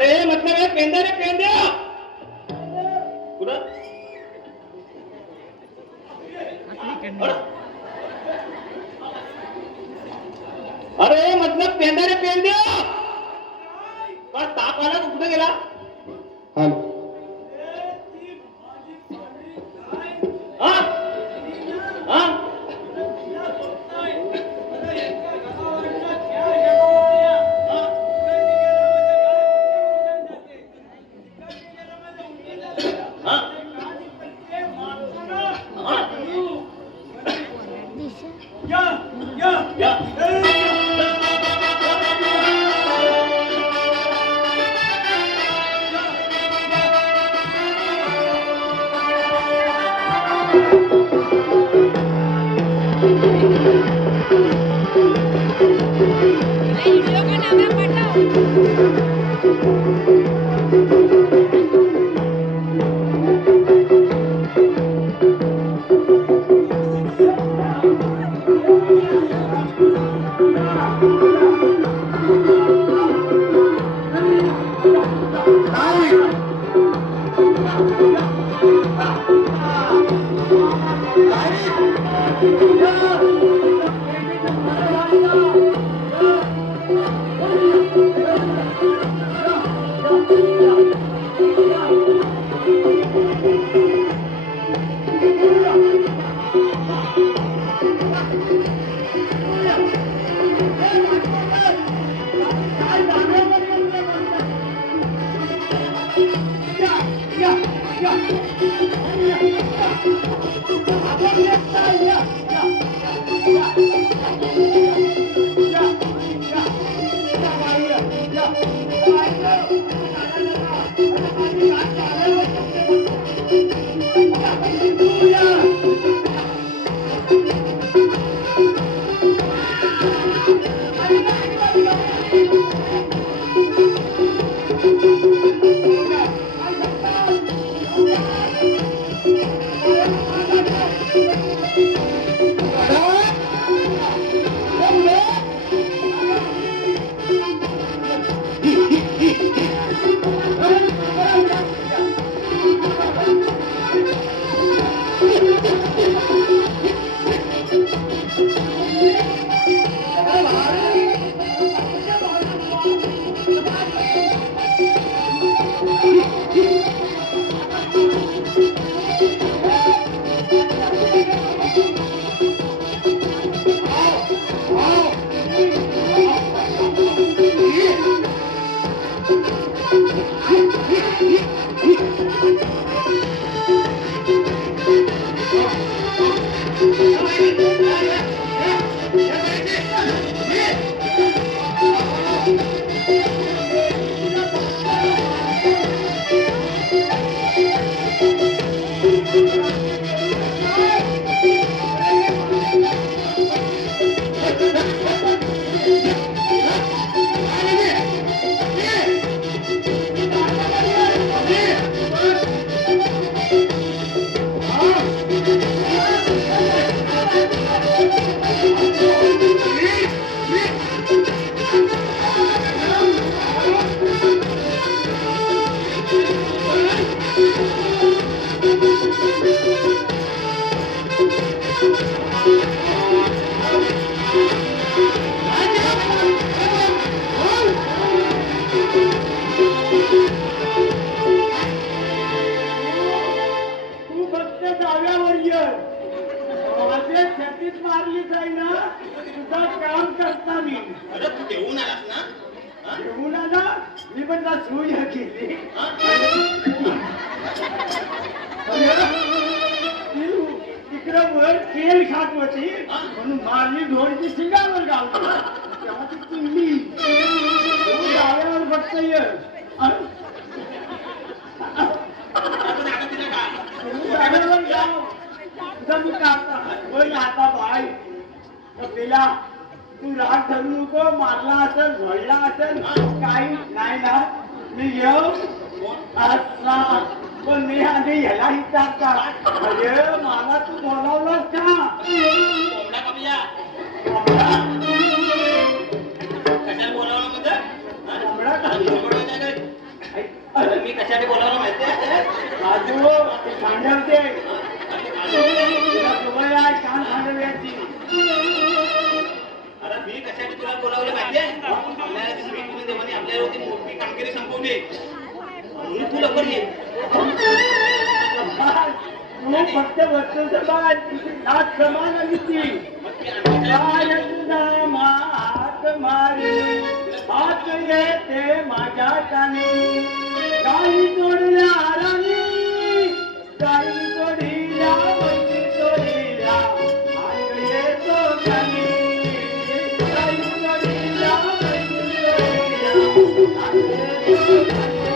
अरे मतलब हे पेंद्या रे पेंद्या कुठं अरे मतलब पेंद्या रे पेंद्या पण ताप आला कुठे गेला हॅलो हा हा तू राग धरू नको, मारला असेल झळला असेल काही नाही ना. मी येऊ अच्छा पण मी आधी ह्याला विचारता अरे मला तू बोलावलंस का कशाला बोलावलं म्हणजे अरे मी कशाने बोलावलं माहितीये? राजू ते खांडवते तुला सवय आहे कान खांडव्याची. अरे मी कशाने तुला बोलावलं माहितीये? आपल्याला ती मीटिंगमध्ये म्हणे आपल्याला होती मोठी कामगिरी संपवली म्हणून तू लवकर ये. तू फक्त वस्तूचं बाळ नाच समान आणि ती मग ती आणखी हात मारी हात येते माझ्या कानी काही तोडल्या राणी काही तोडीला वैती तोडीला हात येतो कानी काही तोडीला वैती तोडीला हात येतो कानी.